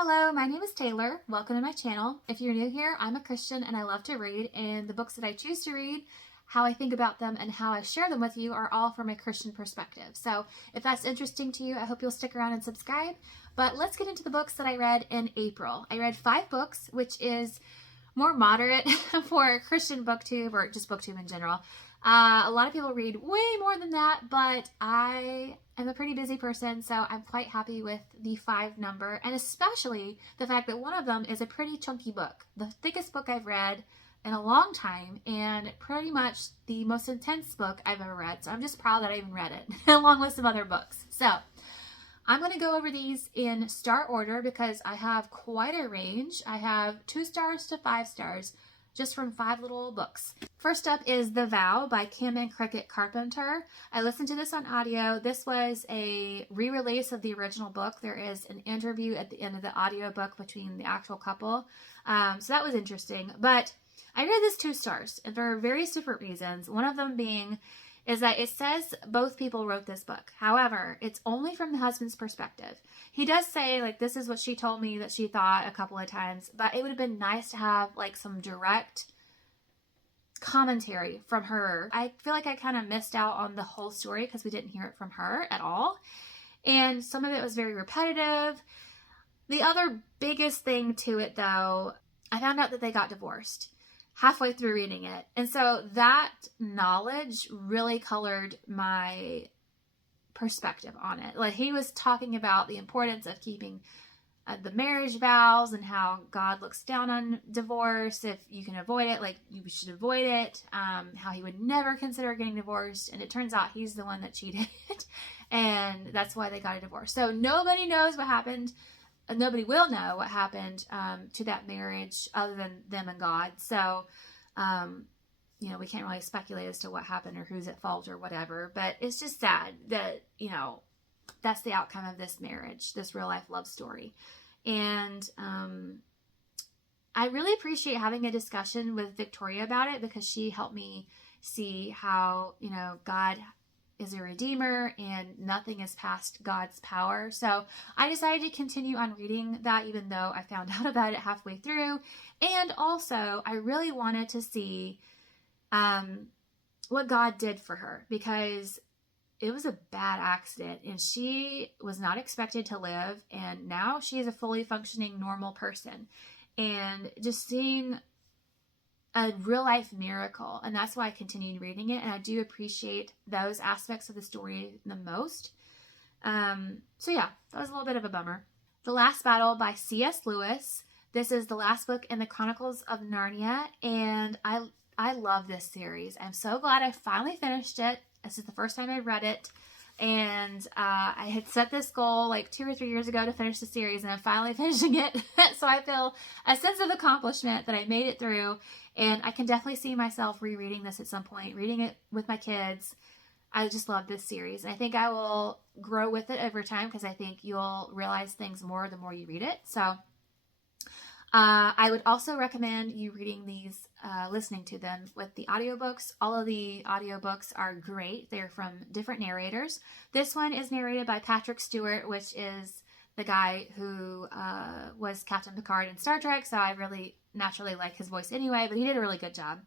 Hello, my name is Taylor. Welcome to my channel. If you're new here, I'm a Christian and I love to read, and the books that I choose to read, how I think about them, and how I share them with you are all from a Christian perspective. So if that's interesting to you, I hope you'll stick around and subscribe. But let's get into the books that I read in April. I read 5 books, which is more moderate for Christian booktube or just booktube in general. A lot of people read way more than that, but I am a pretty busy person, so I'm quite happy with the 5 number, and especially the fact that one of them is a pretty chunky book, the thickest book I've read in a long time, and pretty much the most intense book I've ever read. So I'm just proud that I even read it, along with some other books. So I'm going to go over these in star order because I have quite a range. I have 2 stars to 5 stars, just from 5 little books. First up is The Vow by Kim and Cricket Carpenter. I listened to this on audio. This was a re-release of the original book. There is an interview at the end of the audiobook between the actual couple. So that was interesting. But I rated this 2 stars, and for various different reasons. One of them being is that it says both people wrote this book. However, it's only from the husband's perspective. He does say, like, this is what she told me that she thought a couple of times, but it would have been nice to have, like, some direct commentary from her. I feel like I kind of missed out on the whole story because we didn't hear it from her at all. And some of it was very repetitive. The other biggest thing to it, though, I found out that they got divorced halfway through reading it. And so that knowledge really colored my perspective on it. Like, he was talking about the importance of keeping the marriage vows and how God looks down on divorce. If you can avoid it, like, you should avoid it. How he would never consider getting divorced. And it turns out he's the one that cheated. And that's why they got a divorce. So nobody knows what happened. Nobody will know what happened to that marriage other than them and God. So, we can't really speculate as to what happened or who's at fault or whatever. But it's just sad that, that's the outcome of this marriage, this real life love story. And I really appreciate having a discussion with Victoria about it because she helped me see how, God is a redeemer and nothing is past God's power. So I decided to continue on reading that even though I found out about it halfway through. And also I really wanted to see what God did for her because it was a bad accident and she was not expected to live. And now she is a fully functioning normal person, and just seeing a real life miracle. And that's why I continued reading it. And I do appreciate those aspects of the story the most. So yeah, that was a little bit of a bummer. The Last Battle by C.S. Lewis. This is the last book in the Chronicles of Narnia. And I love this series. I'm so glad I finally finished it. This is the first time I read it. And I had set this goal like 2 or 3 years ago to finish the series, and I'm finally finishing it. So I feel a sense of accomplishment that I made it through, and I can definitely see myself rereading this at some point, reading it with my kids. I just love this series. I think I will grow with it over time because I think you'll realize things more the more you read it. So I would also recommend you reading these, listening to them with the audiobooks. All of the audiobooks are great. They're from different narrators. This one is narrated by Patrick Stewart, which is the guy who was Captain Picard in Star Trek. So I really naturally like his voice anyway, but he did a really good job.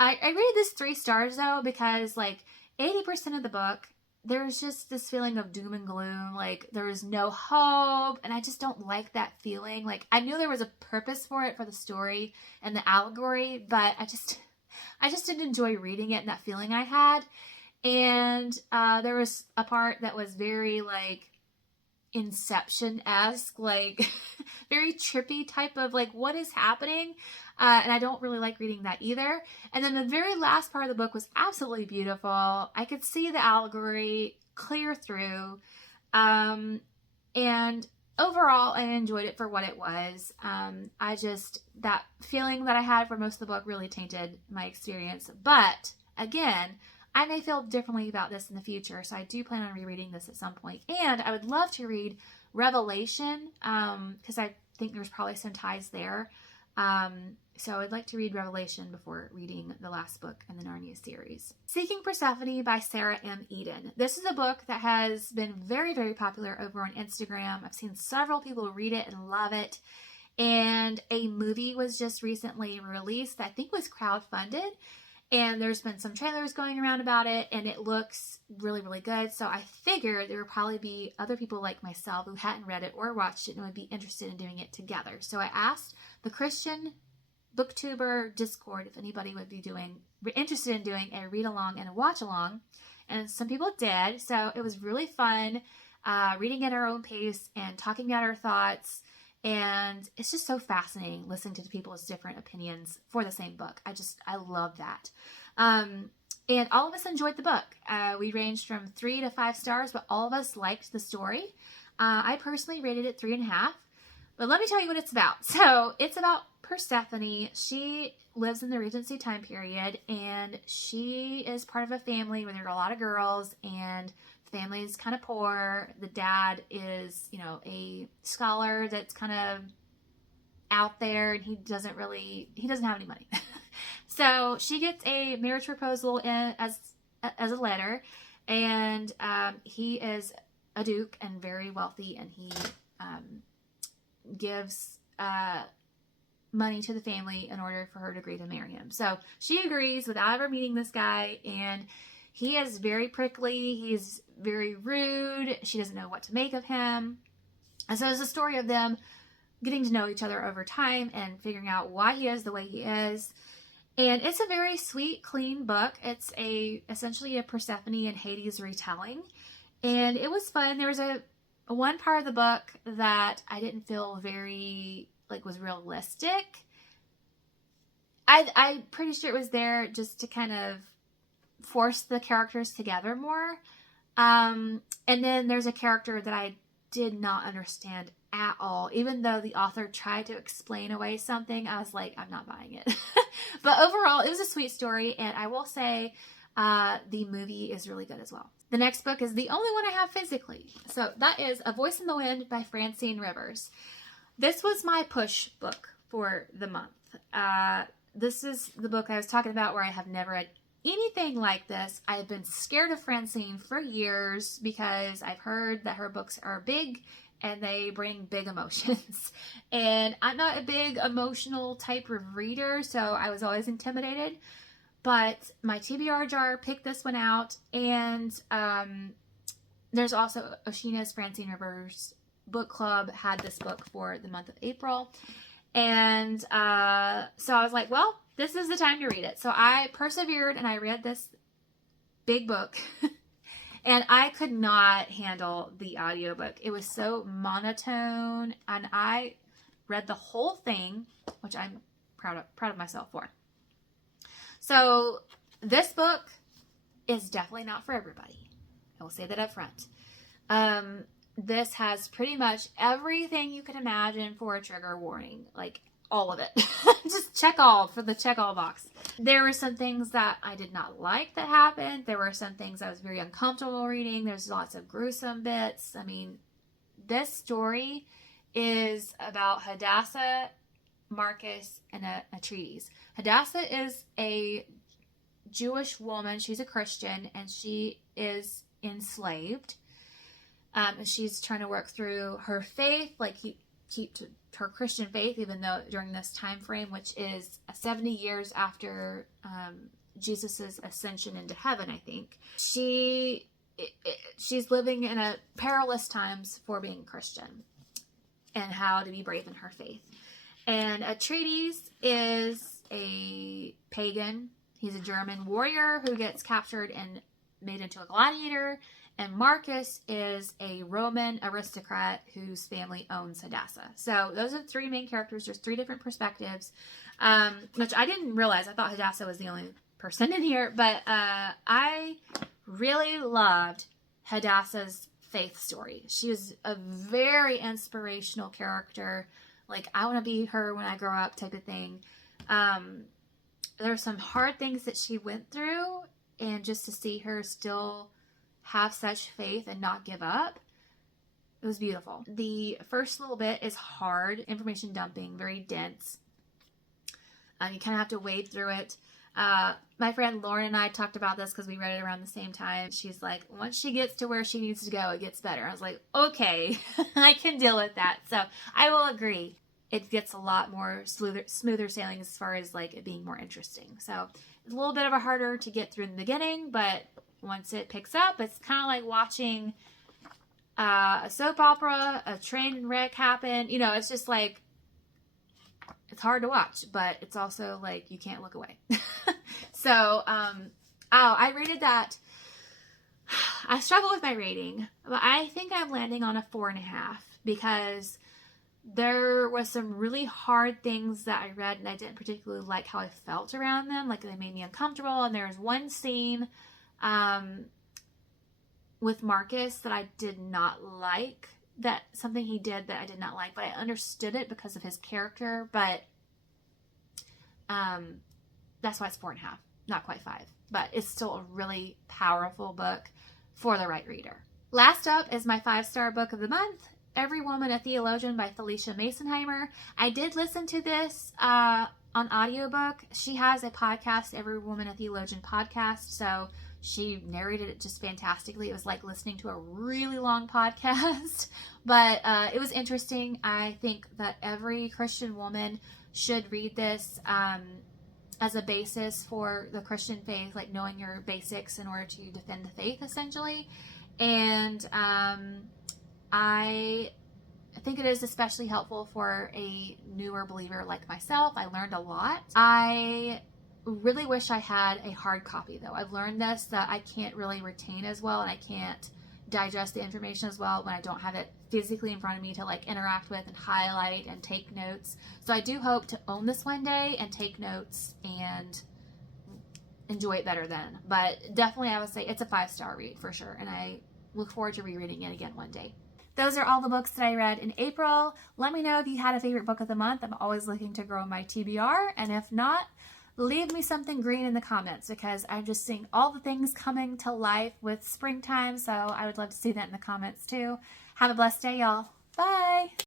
I rated this 3 stars though, because like 80% of the book, there's just this feeling of doom and gloom, like there is no hope, and I just don't like that feeling. Like, I knew there was a purpose for it, for the story and the allegory, but I just didn't enjoy reading it and that feeling I had. And there was a part that was very like Inception-esque, like very trippy type of like, what is happening? And I don't really like reading that either. And then the very last part of the book was absolutely beautiful. I could see the allegory clear through. And overall, I enjoyed it for what it was. That feeling that I had for most of the book really tainted my experience. But again, I may feel differently about this in the future, so I do plan on rereading this at some point. And I would love to read Revelation, because I think there's probably some ties there. So I would like to read Revelation before reading the last book in the Narnia series. Seeking Persephone by Sarah M. Eden. This is a book that has been very, very popular over on Instagram. I've seen several people read it and love it. And a movie was just recently released that I think was crowdfunded. And there's been some trailers going around about it, and it looks really, really good. So I figured there would probably be other people like myself who hadn't read it or watched it and would be interested in doing it together. So I asked the Christian booktuber Discord if anybody would be interested in doing a read along and a watch along, and some people did. So it was really fun reading at our own pace and talking about our thoughts, and it's just so fascinating listening to people's different opinions for the same book. I love that. And all of us enjoyed the book. We ranged from 3 to 5 stars, but all of us liked the story. I personally rated it 3.5. But let me tell you what it's about. So it's about Persephone. She lives in the Regency time period, and she is part of a family where there are a lot of girls, and the family is kind of poor. The dad is, a scholar that's kind of out there, and he doesn't have any money. So she gets a marriage proposal as a letter, and he is a duke and very wealthy, and he gives money to the family in order for her to agree to marry him. So she agrees without ever meeting this guy, and he is very prickly. He's very rude. She doesn't know what to make of him. And so it's a story of them getting to know each other over time and figuring out why he is the way he is. And it's a very sweet, clean book. It's essentially a Persephone and Hades retelling. And it was fun. There was a one part of the book that I didn't feel very, was realistic. I'm pretty sure it was there just to kind of force the characters together more. And then there's a character that I did not understand at all. Even though the author tried to explain away something, I was like, I'm not buying it. But overall, it was a sweet story, and I will say the movie is really good as well. The next book is the only one I have physically. So that is A Voice in the Wind by Francine Rivers. This was my push book for the month. This is the book I was talking about where I have never read anything like this. I have been scared of Francine for years because I've heard that her books are big and they bring big emotions. And I'm not a big emotional type of reader, so I was always intimidated. But my TBR jar picked this one out, and there's also Oshina's Francine Rivers book club had this book for the month of April. And so I was like, well, this is the time to read it. So I persevered and I read this big book. And I could not handle the audiobook. It was so monotone, and I read the whole thing, which I'm proud of myself for. So this book is definitely not for everybody. I will say that up front. This has pretty much everything you could imagine for a trigger warning, like all of it. Just check all for the check all box. There were some things that I did not like that happened. There were some things I was very uncomfortable reading. There's lots of gruesome bits. I mean, this story is about Hadassah, Marcus, and Atreides. Hadassah is a Jewish woman. She's a Christian, and she is enslaved. And she's trying to work through her faith, keep to her Christian faith, even though during this time frame, which is 70 years after Jesus's ascension into heaven, I think, she's living in a perilous times for being Christian and how to be brave in her faith. And Atreides is a pagan. He's a German warrior who gets captured and made into a gladiator. And Marcus is a Roman aristocrat whose family owns Hadassah. So those are the 3 main characters. There's 3 different perspectives, which I didn't realize. I thought Hadassah was the only person in here. But I really loved Hadassah's faith story. She was a very inspirational character. I want to be her when I grow up type of thing. There are some hard things that she went through. And just to see her still have such faith and not give up, it was beautiful. The first little bit is hard, information dumping, very dense. You kind of have to wade through it. My friend Lauren and I talked about this because we read it around the same time. She's like, once she gets to where she needs to go, it gets better. I was like, okay, I can deal with that. So I will agree. It gets a lot more smoother sailing as far as like it being more interesting. So it's a little bit of a harder to get through in the beginning, but once it picks up, it's kind of like watching a soap opera, a train wreck happen. You know, it's just like, it's hard to watch, but it's also like you can't look away. So, I rated that. I struggle with my rating, but I think I'm landing on a 4.5 because there was some really hard things that I read and I didn't particularly like how I felt around them. Like they made me uncomfortable. And there was one scene with Marcus that I did not like. That something he did that I did not like, but I understood it because of his character. But that's why it's 4.5, not quite 5. But it's still a really powerful book for the right reader. Last up is my 5-star book of the month, Every Woman a Theologian by Felicia Masonheimer. I did listen to this on audiobook. She has a podcast, Every Woman a Theologian podcast. So she narrated it just fantastically. It was like listening to a really long podcast, but it was interesting. I think that every Christian woman should read this as a basis for the Christian faith, like knowing your basics in order to defend the faith, essentially. And I think it is especially helpful for a newer believer like myself. I learned a lot. I really wish I had a hard copy though. I've learned this, that I can't really retain as well and I can't digest the information as well when I don't have it physically in front of me to like interact with and highlight and take notes. So I do hope to own this one day and take notes and enjoy it better then. But definitely I would say it's a 5-star read for sure, and I look forward to rereading it again one day. Those are all the books that I read in April. Let me know if you had a favorite book of the month. I'm always looking to grow my TBR, and if not, leave me something green in the comments because I'm just seeing all the things coming to life with springtime. So I would love to see that in the comments too. Have a blessed day, y'all. Bye.